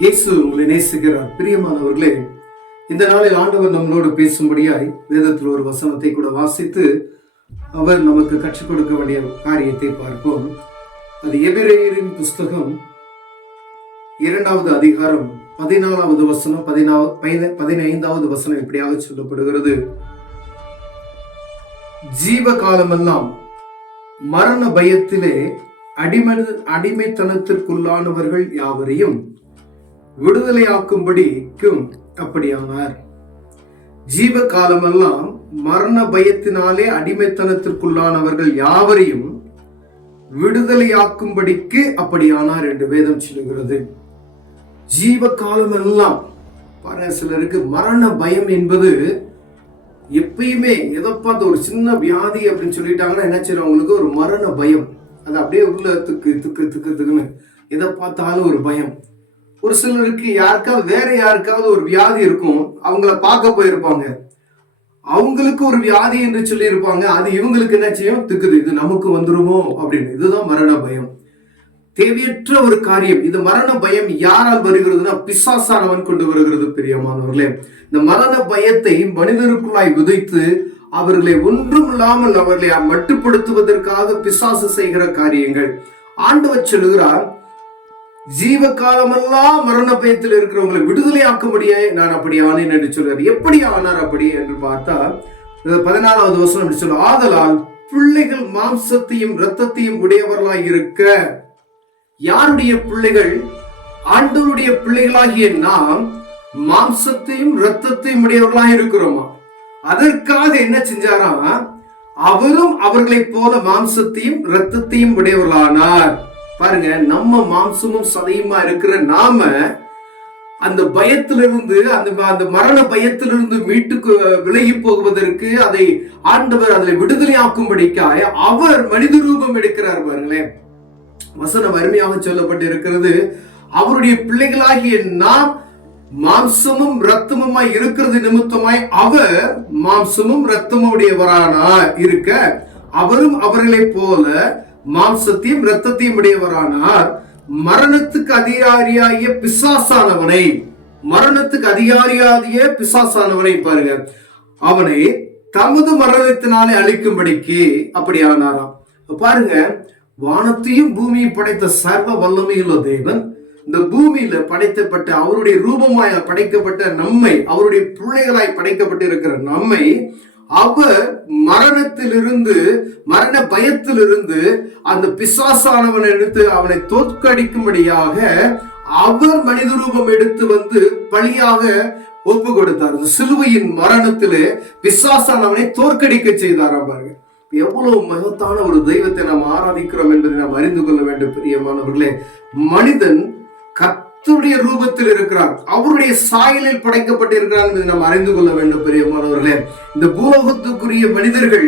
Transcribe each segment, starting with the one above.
இயேசு உங்களை நேசிக்கிறார். பிரியமானவர்களே, இந்த நாளில் ஆண்டவர் நம்மளோடு பேசும்படியாய் வேதத்தில் ஒரு வசனத்தை கூட வாசித்து அவர் நமக்கு கற்றுக் கொடுக்க வேண்டிய காரியத்தை பார்ப்போம். அது எபிரேயரின் புஸ்தகம் 2வது அதிகாரம் 14வது வசனம் 15வது வசனம் இப்படியாக சொல்லப்படுகிறது. ஜீவ காலமெல்லாம் மரண பயத்திலே அடிமைத்தனத்திற்குள்ளானவர்கள் யாவரையும் விடுதலையாக்கும்படிக்கும் அப்படியானார். ஜீவ காலமெல்லாம் மரண பயத்தினாலே அடிமைத்தனத்திற்குள்ளானவர்கள் யாவரையும் விடுதலையாக்கும்படிக்கு அப்படியானார் என்று வேதம் சொல்லுகிறது. ஜீவ காலமெல்லாம் பாருங்க, சிலருக்கு மரண பயம் என்பது எப்பயுமே எதை பார்த்து ஒரு சின்ன வியாதி அப்படின்னு சொல்லிட்டாங்கன்னா என்ன செய்யணும், அவங்களுக்கு ஒரு மரண பயம். அது அப்படியே உள்ள திக்குன்னு எதை பார்த்தாலும் ஒரு பயம். ஒரு சிலருக்கு வேற யாருக்காவது ஒரு வியாதி இருக்கும், அவங்கள பார்க்க போயிருப்பாங்க, அவங்களுக்கு ஒரு வியாதி என்று சொல்லி இருப்பாங்க, அது இவங்களுக்கு என்ன செய்யும், திக்குது, இது நமக்கு வந்துருமோ அப்படின்னு. இதுதான் மரண பயம், தேவையற்ற ஒரு காரியம். இந்த மரண பயம் யாரால் வருகிறதுனா பிசாசானவன் கொண்டு வருகிறது. பிரியமானவர்களே, இந்த மரண பயத்தை மனிதருக்குள்ளாய் விதைத்து அவர்களை ஒன்றும் இல்லாமல் அவர்களை மட்டுப்படுத்துவதற்காக பிசாசு செய்கிற காரியங்கள். ஆண்டவர் சொல்லுகிறார், ஜீவ காலமெல்லாம் மரண பயத்தில் இருக்கிறவங்களை விடுதலையாக்கும்படியே நான் அப்படி ஆனேன் என்று சொல்றார். எப்படி ஆனார் அப்படி என்று பார்த்தா 14வது வசனம் அப்படி சொல்ல, ஆதலால் பிள்ளைகள் மாம்சத்தையும் இரத்தத்தையும் உடையவர்களாய் இருக்க. யாருடைய பிள்ளைகள்? ஆண்டவருடைய பிள்ளைகளாகிய நாம் மாம்சத்தையும் இரத்தத்தையும் உடையவர்களாய் இருக்கிறோமா? அதற்காக என்ன செஞ்சாராம், அவரும் அவர்களைப் போல மாம்சத்தையும் இரத்தத்தையும் உடையவர்களானார். பாருங்க, நம்ம மாம்சமும் சதையுமா இருக்கிற நாம அந்த பயத்திலிருந்து, அந்த மரண பயத்திலிருந்து மீட்டுக்கு விலகி போகுவதற்கு அதை ஆண்டவர் அதில் விடுதலையாக்கும்படிக்காய் அவர் மனித ரூபம் எடுக்கிறார். பாருங்களேன், வசனம் அருமையாக சொல்லப்பட்டிருக்கிறது. அவருடைய பிள்ளைகளாகிய நாம் மாம்சமும் இரத்தமுமாய் இருக்கிறது நிமித்தமாய் அவர் மாம்சமும் இரத்தமும் உடையவரானா இருக்க, அவரும் அவர்களைப் போல மாம்சத்தையும் இரத்தத்தையும் உடையவரானார். மரணத்துக்கு அதிகாரியாகிய பிசாசானவனை பாருங்க, அவனை தமது மரணத்தினாலே அழிக்கும்படிக்கு அப்படி ஆனாராம். பாருங்க, வானத்தையும் பூமியும் படைத்த சர்வ வல்லமையுள்ள தேவன் இந்த பூமியில படைக்கப்பட்ட அவருடைய ரூபமாய் படைக்கப்பட்ட நம்மை, அவருடைய பிள்ளைகளாய் படைக்கப்பட்டிருக்கிற நம்மை அவர் மரணத்திலிருந்து, மரண பயத்திலிருந்து அந்த பிசாசானவனை எடுத்து அவனை தோற்கடிக்கும்படியாக அவர் மனித ரூபம் எடுத்து வந்து பலியாக ஒப்பு கொடுத்தார். சிலுவையின் மரணத்திலே பிசாசானவனை தோற்கடிக்க செய்தாராம். பாருங்க, எவ்வளவு மகத்தான ஒரு தெய்வத்தை நாம் ஆராதிக்கிறோம் என்பதை நாம் அறிந்து கொள்ள வேண்டும். பிரியமானவர்களே, மனிதன் கர்த்தருடைய ரூபத்தில் இருக்கிறார், அவருடைய சாயலில் படைக்கப்பட்டிருக்கிறார் என்பதை நாம் அறிந்து கொள்ள வேண்டும். பிரியமானவர்களே, இந்த பூலோகத்துக்குரிய மனிதர்கள்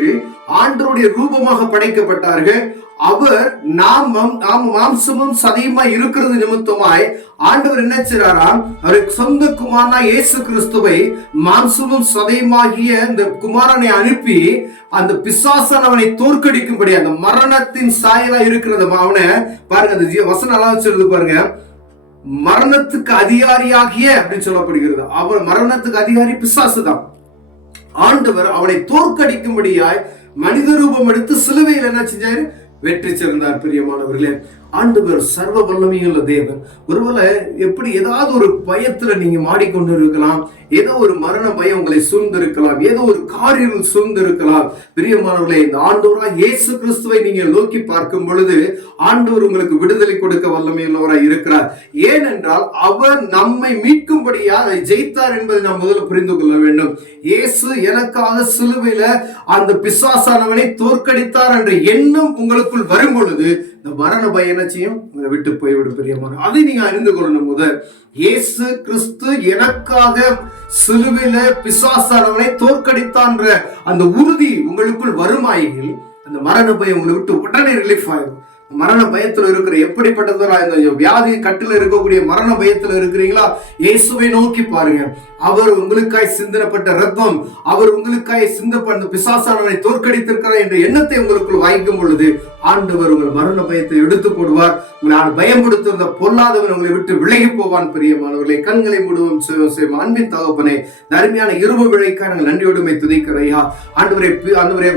ஆண்டவருடைய ரூபமாக படைக்கப்பட்டார்கள். அவர் நாம் மாம்சமும் சதையுமாய் இருக்கிறது நிமித்தமாய் ஆண்டவர் என்ன செய்றாராம், அவருக்கு சொந்த குமாரனா இயேசு கிறிஸ்துவை மாம்சமும் சதையுமாகிய இந்த குமாரனை அனுப்பி அந்த பிசாசானவனை தோற்கடிக்கும்படி, அந்த மரணத்தின் சாயலா இருக்கிறது அவனை பாருங்க, அந்த வசனம் எல்லாம் சொல்லுது பாருங்க, மரணத்துக்கு அதிகாரியாகிய அப்படின்னு சொல்லப்படுகிறது. அவர் மரணத்துக்கு அதிகாரி பிசாசு தான். ஆண்டவர் அவனை தோற்கடிக்கும்படியாய் மனித ரூபம் எடுத்து சிலுவையில் என்ன செஞ்சாரு, வெற்றி சிறந்தார். பிரியமானவர்களே, ஆண்டவர் சர்வ வல்லமையுள்ள தேவன். ஒருவேளை எப்படி ஏதாவது ஒரு பயத்துல நீங்க மாடிக்கொண்டு இருக்கலாம், ஏதோ ஒரு மரண பயம் உங்களை சூழ்ந்திருக்கலாம், ஏதோ ஒரு காரியம் சூழ்ந்திருக்கலாம். பிரியமானவர்களே, இந்த ஆண்டவராய் இயேசு கிறிஸ்துவை நீங்க நோக்கி பார்க்கும் பொழுது ஆண்டவர் உங்களுக்கு விடுதலை கொடுக்க வல்லமையுள்ளவராய் இருக்கிறார். ஏனென்றால் அவர் நம்மை மீட்கும்படியா அதை ஜெயித்தார் என்பதை நாம் முதல்ல புரிந்து கொள்ள வேண்டும். இயேசு எனக்காக சிலுவையில அந்த பிசாசானவனை தோற்கடித்தார் என்ற எண்ணம் உங்களுக்குள் வரும் பொழுது இந்த மரண பயம் என்ன செய்யும், உங்களை விட்டு போய்விடும். பிரியமான, அதை நீங்க அறிந்து கொள்ளணும். முதல் இயேசு கிறிஸ்து எனக்காக சிலுவையில பிசாசானவனை தோற்கடித்தான்ற அந்த உறுதி உங்களுக்குள் வருமாயில் அந்த மரண பயம் உங்களை விட்டு உடனே ரிலீஃப் ஆகும். மரண பயத்துல இருக்கிற எப்படிப்பட்டதா இந்த வியாதி கட்டில இருக்கக்கூடிய மரண பயத்துல இருக்கிறீங்களா, இயேசுவை நோக்கி பாருங்க. அவர் உங்களுக்காய் சிந்தனப்பட்ட ரத்தம், அவர் உங்களுக்காய் சிந்தப்பட்ட பிசாசானவனை தோற்கடித்திருக்கிறார் என்ற எண்ணத்தை உங்களுக்குள் வாய்க்கும் பொழுது ஆண்டவர் உங்கள் மரண பயத்தை எடுத்து போடுவார். உங்களை பயன்படுத்துகிற பொல்லாதவன் உங்களை விட்டு விலகி போவான். பிரியமானவர்களை, கண்களை மூடுவோம். அன்பின் தகப்பனே, அருமையான இருபு விளைக்காக நாங்கள் நன்றியோடுமை துதிக்கிறையா. ஆண்டவரே,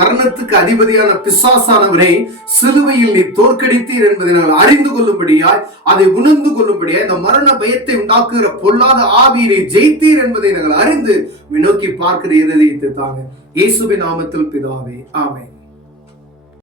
மரணத்துக்கு அதிபதியான பிசாசானவனை சிலுவையில் நீ தோற்கடித்தீர் என்பதை நாங்கள் அறிந்து கொள்ளும்படியாய், அதை உணர்ந்து கொள்ளும்படியாய், இந்த மரண பயத்தை உண்டாக்குகிற பொல்லாத ஆவியை ஜெயித்தீர் என்பதை நாங்கள் அறிந்து நோக்கி பார்க்கிற இருதயத்தை தாங்க. இயேசுவின் நாமத்தில் பிதாவே, ஆமென்.